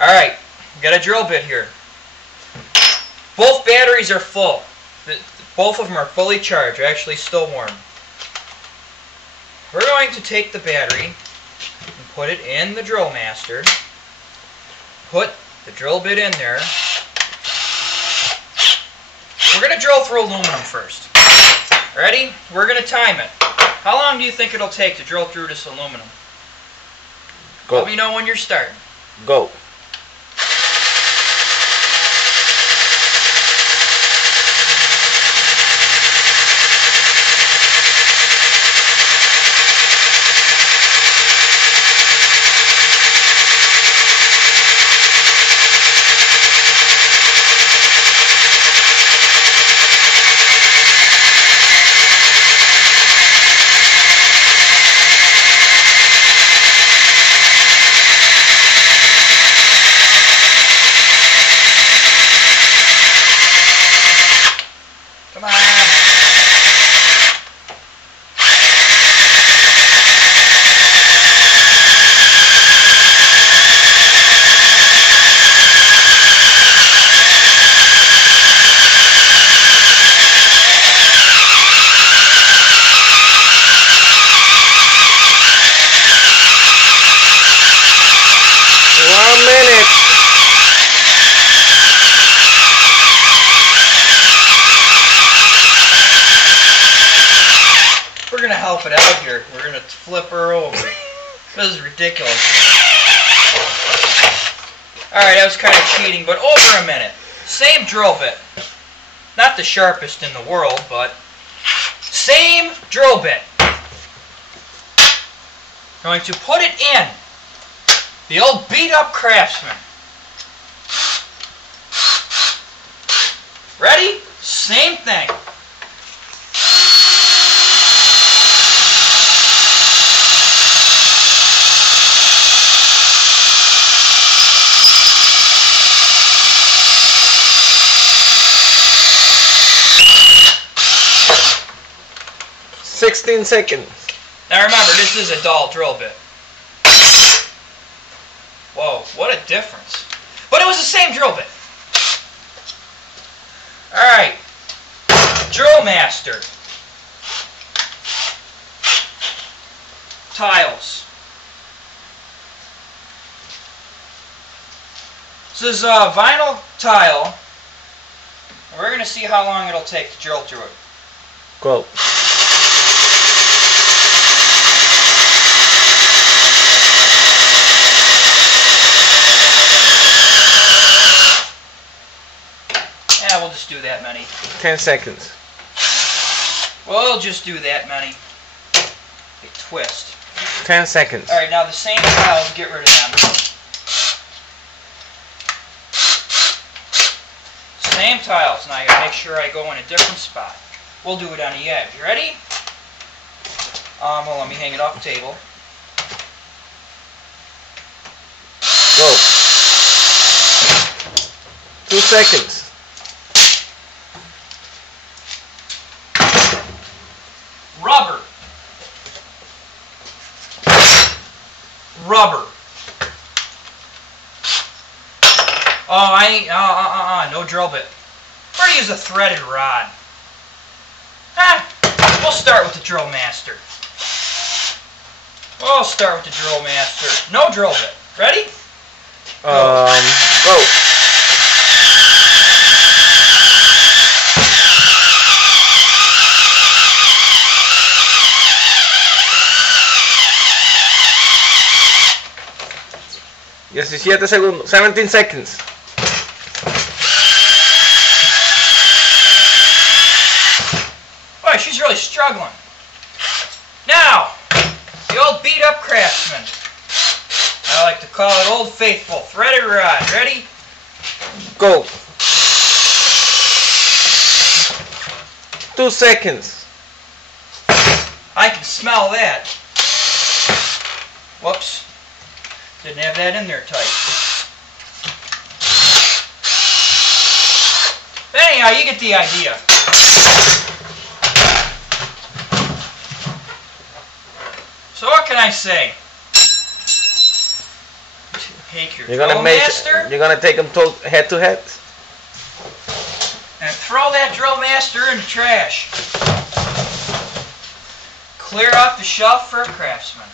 Alright, we got a drill bit here. Both batteries are full. Both of them are fully charged, actually still warm. We're going to take the battery and put it in the drill master. Put the drill bit in there. We're going to drill through aluminum first. Ready? We're going to time it. How long do you think it'll take to drill through this aluminum? Go. Let me know when you're starting. Go. Come on. We're going to help it out here. We're going to flip her over. This is ridiculous. Alright, that was kind of cheating, but over a minute. Same drill bit. Not the sharpest in the world, but same drill bit. Going to put it in the old beat-up Craftsman. Ready? Same thing. $16 seconds. Now remember, this is a dull drill bit. Whoa, what a difference. But it was the same drill bit. Alright. Drill master. Tiles. This is a vinyl tile. And we're going to see how long it'll take to drill through it. Go. Yeah, we'll just do that many. 10 seconds. We'll just do that many. A twist. 10 seconds. Alright, now the same tiles, get rid of them. Same tiles. Now I gotta make sure I go in a different spot. We'll do it on the edge. You ready? Well, let me hang it off the table. Go. 2 seconds. Rubber. Rubber. Oh, no drill bit. We're going to use a threaded rod. We'll start with the drill master. We'll start with the drill master. No drill bit. Ready? Go. $17 segundos. 17 seconds. Boy, she's really struggling. Now, the old beat-up Craftsman. I like to call it Old Faithful. Threaded rod. Ready? Go. 2 seconds. I can smell that. Whoops. Didn't have that in there tight. But anyhow, you get the idea. So what can I say? Take your You're gonna drill make. master You're gonna take them head to head. and throw that drill master in the trash. Clear out the shelf for a craftsman.